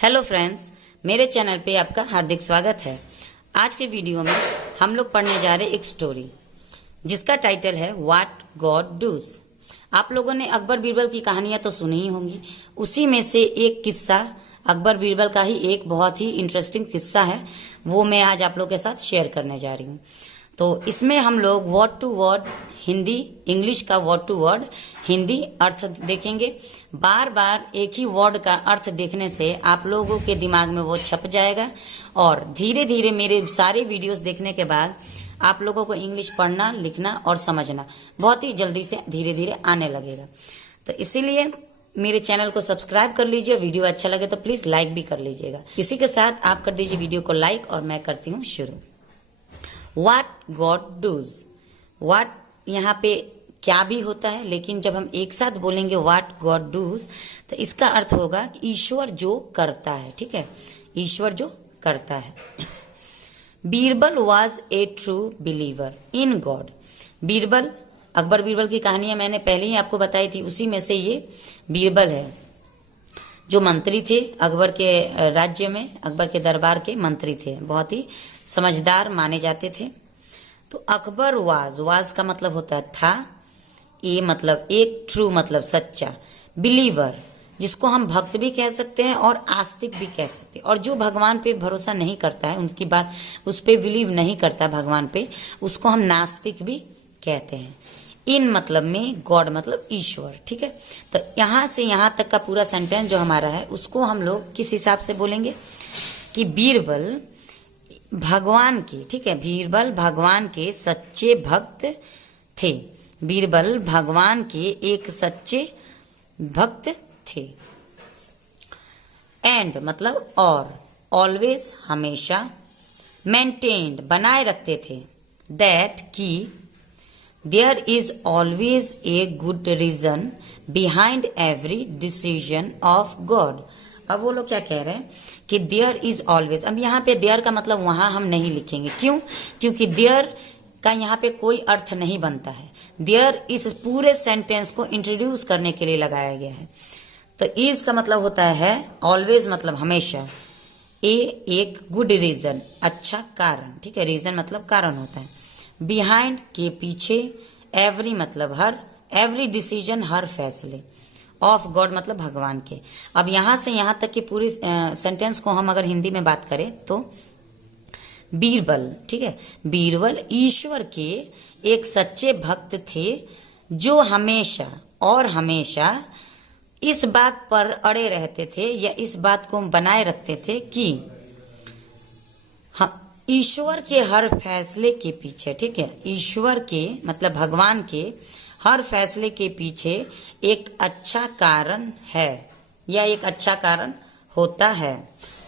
Hello friends, मेरे channel पे आपका हार्दिक स्वागत है। आज के वीडियो में हम लोग पढ़ने जा रहे एक स्टोरी जिसका टाइटल है व्हाट गॉड डूज। आप लोगों ने अकबर बीरबल की कहानियां तो सुनी ही होंगी। उसी में से एक किस्सा अकबर बीरबल का ही एक बहुत ही इंटरेस्टिंग किस्सा है, वो मैं आज आप लोग के साथ शेयर करने जा रही हूँ। तो इसमें हम लोग word to word Hindi, English का वर्ड टू वर्ड हिंदी अर्थ देखेंगे। बार बार एक ही वर्ड का अर्थ देखने से आप लोगों के दिमाग में वो छप जाएगा और धीरे धीरे मेरे सारे वीडियोस देखने के बाद आप लोगों को इंग्लिश पढ़ना, लिखना और समझना बहुत ही जल्दी से धीरे धीरे आने लगेगा। तो इसीलिए मेरे चैनल को सब्सक्राइब कर लीजिए। वीडियो अच्छा लगे तो प्लीज लाइक भी कर लीजिएगा। इसी के साथ आप कर दीजिए वीडियो को लाइक और मैं करती हूँ शुरू। What God does, What यहाँ पे क्या भी होता है, लेकिन जब हम एक साथ बोलेंगे What God does तो इसका अर्थ होगा कि ईश्वर जो करता है। ठीक है, ईश्वर जो करता है। Birbal was a true believer in God. Birbal, Akbar Birbal की कहानियां मैंने पहले ही आपको बताई थी, उसी में से ये बीरबल है जो मंत्री थे अकबर के राज्य में, अकबर के दरबार के मंत्री थे, बहुत ही समझदार माने जाते थे। तो अकबर वाज का मतलब होता है था, ए मतलब एक, ट्रू मतलब सच्चा, बिलीवर जिसको हम भक्त भी कह सकते हैं और आस्तिक भी कह सकते हैं। और जो भगवान पे भरोसा नहीं करता है, उनकी बात उस पे बिलीव नहीं करता भगवान पे, उसको हम नास्तिक भी कहते हैं। इन मतलब में गॉड मतलब ईश्वर। ठीक है, तो यहां से यहां तक का पूरा सेंटेंस जो हमारा है उसको हम लोग किस हिसाब से बोलेंगे कि बीरबल भगवान के, ठीक है, बीरबल भगवान के सच्चे भक्त थे। बीरबल भगवान के एक सच्चे भक्त थे। एंड मतलब और, ऑलवेज हमेशा, मेंटेन्ड बनाए रखते थे, दैट की there is always a good reason behind every decision of God. अब वो लोग क्या कह रहे हैं कि देयर इज ऑलवेज। अब यहाँ पे देयर का मतलब वहां हम नहीं लिखेंगे। क्यों? क्योंकि देयर का यहाँ पे कोई अर्थ नहीं बनता है। देयर इस पूरे सेंटेंस को इंट्रोड्यूस करने के लिए लगाया गया है। तो इज का मतलब होता है ऑलवेज मतलब हमेशा, ए एक गुड रीजन अच्छा कारण, ठीक है, रीजन मतलब कारण होता है, बिहाइंड के पीछे, एवरी मतलब हर, एवरी डिसीजन हर फैसले, ऑफ गॉड मतलब भगवान के। अब यहां से यहां तक की पूरी सेंटेंस को हम अगर हिंदी में बात करें तो बीरबल, ठीक है, बीरबल ईश्वर के एक सच्चे भक्त थे जो हमेशा और हमेशा इस बात पर अड़े रहते थे या इस बात को बनाए रखते थे कि ईश्वर के हर फैसले के पीछे, ठीक है, ईश्वर के मतलब भगवान के हर फैसले के पीछे एक अच्छा कारण है या एक अच्छा कारण होता है।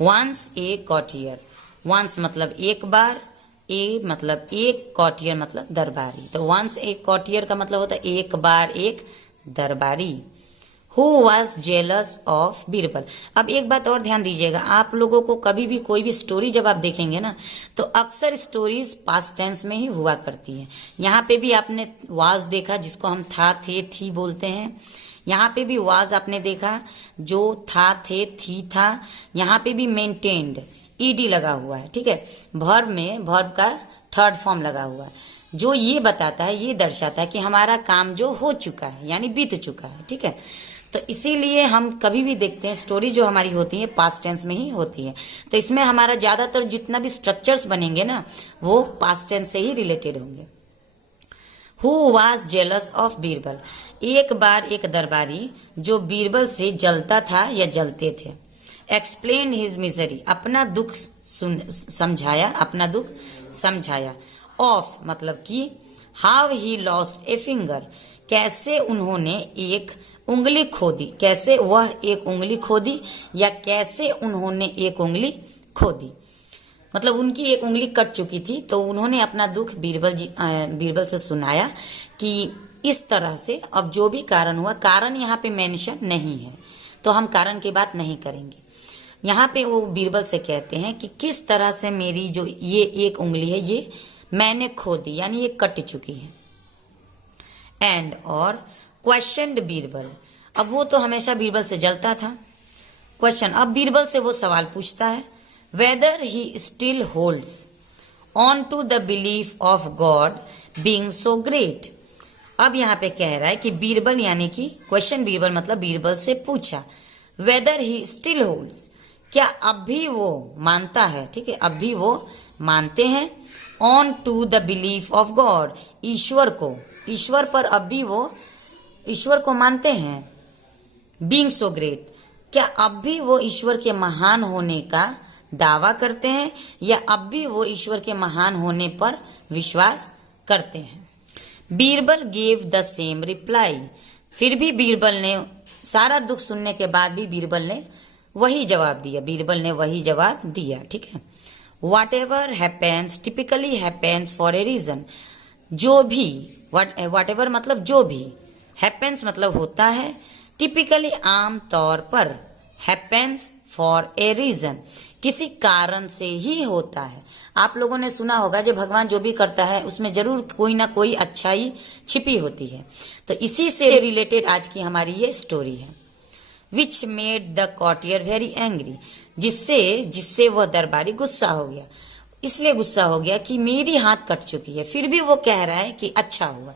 वंस ए कॉटियर, वंस मतलब एक बार, ए मतलब एक, कॉटियर मतलब दरबारी। तो वंस ए कॉटियर का मतलब होता है एक बार एक दरबारी। Who was jealous of Birbal. अब एक बात और ध्यान दीजिएगा, आप लोगों को कभी भी कोई भी स्टोरी जब आप देखेंगे ना तो अक्सर स्टोरीज पास्ट टेंस में ही हुआ करती है। यहाँ पे भी आपने वाज देखा जिसको हम था, थे, थी बोलते हैं। यहाँ पे भी वाज आपने देखा जो था, थे, थी था। यहाँ पे भी मेंटेन्ड ईडी लगा हुआ है, ठीक है, वर्ब में वर्ब का थर्ड फॉर्म लगा हुआ है, जो ये बताता है, ये दर्शाता है कि हमारा काम जो हो चुका है यानी बीत चुका है। ठीक है, तो इसीलिए हम कभी भी देखते हैं स्टोरी जो हमारी होती है पास्ट टेंस में ही होती है। तो इसमें हमारा ज्यादातर जितना भी स्ट्रक्चर्स बनेंगे ना वो पास्ट टेंस से ही रिलेटेड होंगे। Who was jealous of Birbal. एक बार एक दरबारी जो बीरबल से जलता था या जलते थे। एक्सप्लेन हिज मिजरी, अपना दुख समझाया, अपना दुख समझाया। ऑफ मतलब कि how he lost a finger, कैसे उन्होंने एक उंगली खोदी, कैसे वह एक उंगली खोदी या कैसे उन्होंने एक उंगली खोदी, मतलब उनकी एक उंगली कट चुकी थी तो उन्होंने अपना दुख बीरबल से सुनाया कि इस तरह से। अब जो भी कारण हुआ, कारण यहाँ पे मेंशन नहीं है तो हम कारण की बात नहीं करेंगे। यहाँ पे वो बीरबल से कहते हैं कि किस तरह से मेरी जो ये एक उंगली है ये मैंने खो दी यानी ये कट चुकी है। एंड और क्वेश्चनड बीरबल, अब वो तो हमेशा बीरबल से जलता था, क्वेश्चन, अब बीरबल से वो सवाल पूछता है, whether he still holds on to the belief of God being so great. अब यहाँ पे कह रहा है कि बीरबल यानी कि क्वेश्चन बीरबल मतलब बीरबल से पूछा, वेदर ही स्टिल होल्ड्स, क्या अब भी वो मानता है, ठीक है, अब भी वो मानते हैं, on to the belief of God, ईश्वर को, ईश्वर पर अब भी वो ईश्वर को मानते हैं, बीइंग सो ग्रेट, क्या अब भी वो ईश्वर के महान होने का दावा करते हैं या अब भी वो ईश्वर के महान होने पर विश्वास करते हैं। Birbal gave the same reply, फिर भी बीरबल ने सारा दुख सुनने के बाद भी बीरबल ने वही जवाब दिया, बीरबल ने वही जवाब दिया, ठीक है। Whatever happens typically happens for a reason, जो भी, वॉट एवर मतलब जो भी, हैपेंस मतलब होता है, टिपिकली आम तौर पर, हैपेंस फॉर ए रीजन किसी कारण से ही होता है। आप लोगों ने सुना होगा जो भगवान जो भी करता है उसमें जरूर कोई ना कोई अच्छाई छिपी होती है, तो इसी से रिलेटेड आज की हमारी ये स्टोरी है। Which made the कॉटियर very angry, जिससे वह दरबारी गुस्सा हो गया, इसलिए गुस्सा हो गया कि मेरी हाथ कट चुकी है, फिर भी वो कह रहा है कि अच्छा हुआ।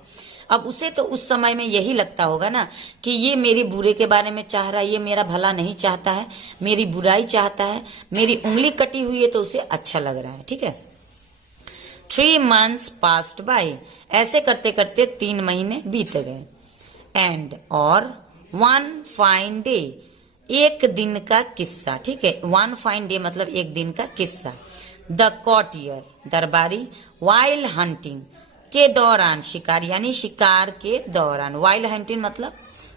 अब उसे तो उस समय में यही लगता होगा ना कि ये मेरे बुरे के बारे में चाह रहा है, ये मेरा भला नहीं चाहता है, मेरी बुराई चाहता है, मेरी उंगली कटी हुई है तो उसे अच्छा लग रहा है, ठीक है। 3 months passed by, ऐसे करते करते 3 महीने बीत गए। एंड और 1 fine day, एक दिन का किस्सा, ठीक है, 1 fine day मतलब एक दिन का किस्सा। द कॉटियर, दरबारी, वाइल हंटिंग, के दौरान, शिकार यानी शिकार के दौरान, वाइल्ड हंटिंग मतलब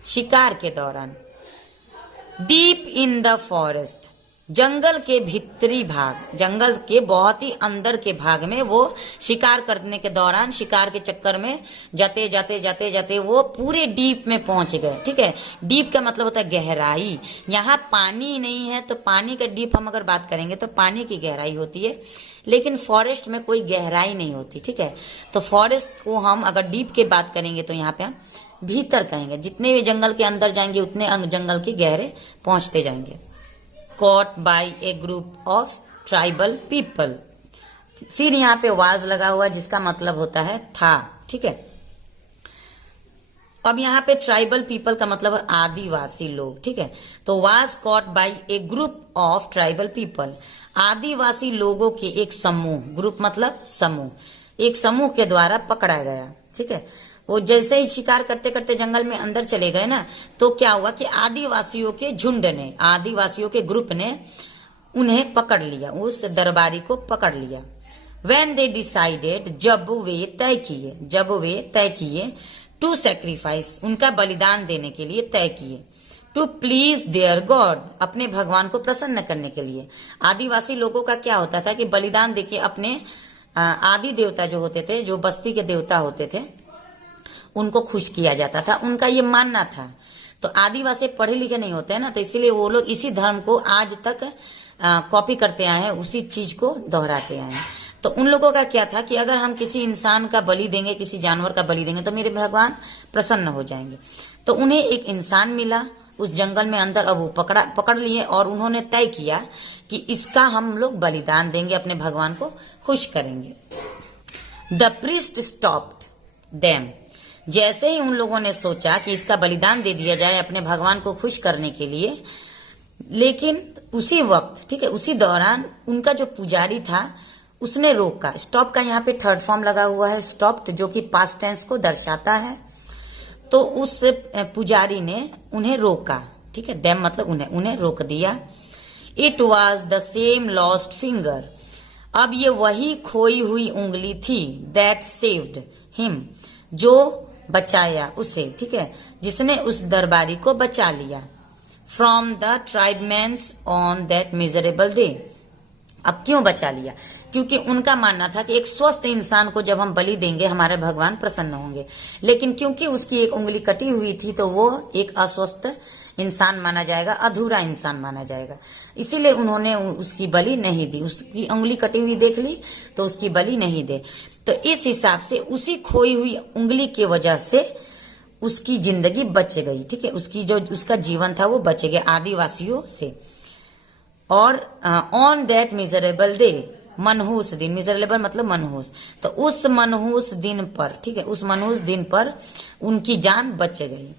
शिकार के दौरान, डीप इन द फॉरेस्ट, जंगल के भीतरी भाग, जंगल के बहुत ही अंदर के भाग में वो शिकार करने के दौरान, शिकार के चक्कर में जाते जाते जाते जाते वो पूरे डीप में पहुंच गए, ठीक है। डीप का मतलब होता है गहराई, यहाँ पानी नहीं है तो पानी का डीप हम अगर बात करेंगे तो पानी की गहराई होती है, लेकिन फॉरेस्ट में कोई गहराई नहीं होती, ठीक है। तो फॉरेस्ट को हम अगर डीप की बात करेंगे तो यहाँ पे हम भीतर कहेंगे, जितने भी जंगल के अंदर जाएंगे उतने जंगल के गहरे पहुंचते जाएंगे। Cot by a group of tribal people, फिर यहाँ पे वाज लगा हुआ जिसका मतलब होता है था, ठीक है। अब यहाँ पे ट्राइबल पीपल का मतलब है आदिवासी लोग, ठीक है। तो was caught by a group of tribal people, आदिवासी लोगों के एक समूह, ग्रुप मतलब समूह, एक समूह के द्वारा पकड़ा गया, ठीक है। वो जैसे ही शिकार करते करते जंगल में अंदर चले गए ना, तो क्या हुआ कि आदिवासियों के झुंड ने, आदिवासियों के ग्रुप ने उन्हें पकड़ लिया, उस दरबारी को पकड़ लिया। When they decided, जब वे तय किए, टू सेक्रीफाइस, उनका बलिदान देने के लिए तय किए, टू प्लीज देयर गॉड, अपने भगवान को प्रसन्न करने के लिए। आदिवासी लोगों का क्या होता था कि बलिदान देके अपने आदि देवता जो होते थे, जो बस्ती के देवता होते थे, उनको खुश किया जाता था, उनका ये मानना था। तो आदिवासी पढ़े लिखे नहीं होते हैं ना, तो इसीलिए वो लोग इसी धर्म को आज तक कॉपी करते आए हैं, उसी चीज को दोहराते आए हैं। तो उन लोगों का क्या था कि अगर हम किसी इंसान का बलि देंगे, किसी जानवर का बलि देंगे तो मेरे भगवान प्रसन्न हो जाएंगे। तो उन्हें एक इंसान मिला उस जंगल में अंदर, अब वो पकड़ लिए और उन्होंने तय किया कि इसका हम लोग बलिदान देंगे, अपने भगवान को खुश करेंगे। द प्रीस्ट स्टॉप्ड देम, जैसे ही उन लोगों ने सोचा कि इसका बलिदान दे दिया जाए अपने भगवान को खुश करने के लिए, लेकिन उसी वक्त, ठीक है, उसी दौरान उनका जो पुजारी था उसने रोका। स्टॉप का यहाँ पे थर्ड फॉर्म लगा हुआ है, स्टॉप्ड, जो कि पास्ट टेंस को दर्शाता है। तो उस पुजारी ने उन्हें रोका, ठीक है, देम मतलब उन्हें रोक दिया। It was the same lost finger, अब ये वही खोई हुई उंगली थी, दैट सेव्ड हिम, जो बचाया उसे, ठीक है, जिसने उस दरबारी को बचा लिया। From the tribesmen on that miserable day, अब क्यों बचा लिया? क्योंकि उनका मानना था कि एक स्वस्थ इंसान को जब हम बलि देंगे हमारे भगवान प्रसन्न होंगे, लेकिन क्योंकि उसकी एक उंगली कटी हुई थी तो वो एक अस्वस्थ इंसान माना जाएगा, अधूरा इंसान माना जाएगा, इसीलिए उन्होंने उसकी बलि नहीं दी। उसकी उंगली कटी हुई देख ली तो उसकी बलि नहीं दे। तो इस हिसाब से उसी खोई हुई उंगली की वजह से उसकी जिंदगी बच गई, ठीक है, उसकी जो उसका जीवन था वो बच गया आदिवासियों से। और ऑन दैट मिजरेबल डे, मनहूस दिन, मिजरेबल मतलब मनहूस, तो उस मनहूस दिन पर, ठीक है, उस मनहूस दिन पर उनकी जान बच गई।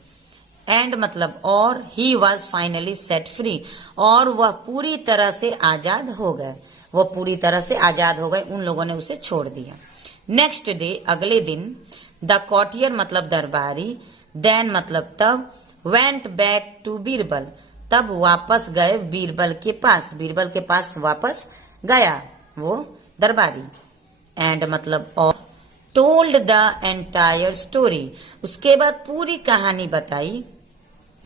एंड मतलब और, he was finally set free, और वह पूरी तरह से आजाद हो गए, वो पूरी तरह से आजाद हो गए, उन लोगों ने उसे छोड़ दिया। नेक्स्ट डे, अगले दिन, द कॉटियर मतलब दरबारी, देन मतलब तब, वेंट बैक टू बीरबल, तब वापस गए बीरबल के पास, बीरबल के पास वापस गया वो दरबारी। एंड मतलब और, टोल्ड द एंटायर स्टोरी, उसके बाद पूरी कहानी बताई।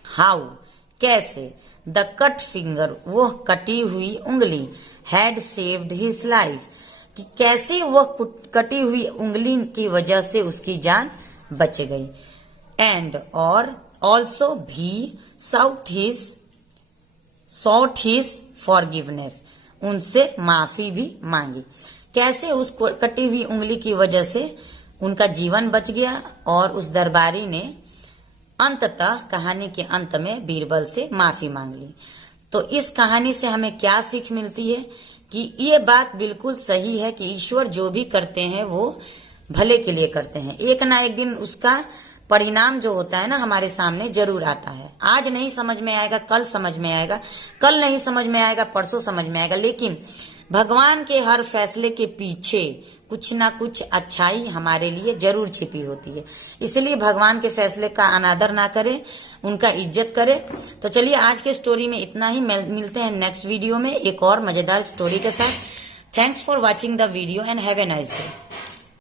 हाउ कैसे, द कट फिंगर वो कटी हुई उंगली, हैड सेव्ड हिज लाइफ, कि कैसे वह कटी हुई उंगली की वजह से उसकी जान बच गई। एंड और, ऑल्सो भी, सॉट हिज फॉरगिवनेस, उनसे माफी भी मांगी। कैसे उस कटी हुई उंगली की वजह से उनका जीवन बच गया, और उस दरबारी ने अंततः कहानी के अंत में बीरबल से माफी मांग ली। तो इस कहानी से हमें क्या सीख मिलती है कि ये बात बिल्कुल सही है कि ईश्वर जो भी करते हैं वो भले के लिए करते हैं। एक ना एक दिन उसका परिणाम जो होता है ना हमारे सामने जरूर आता है। आज नहीं समझ में आएगा, कल समझ में आएगा, कल नहीं समझ में आएगा, परसों समझ में आएगा, लेकिन भगवान के हर फैसले के पीछे कुछ ना कुछ अच्छाई हमारे लिए जरूर छिपी होती है। इसलिए भगवान के फैसले का अनादर ना करें, उनका इज्जत करें। तो चलिए आज के स्टोरी में इतना ही, मिलते हैं नेक्स्ट वीडियो में एक और मजेदार स्टोरी के साथ। Thanks for watching the video and have a nice day.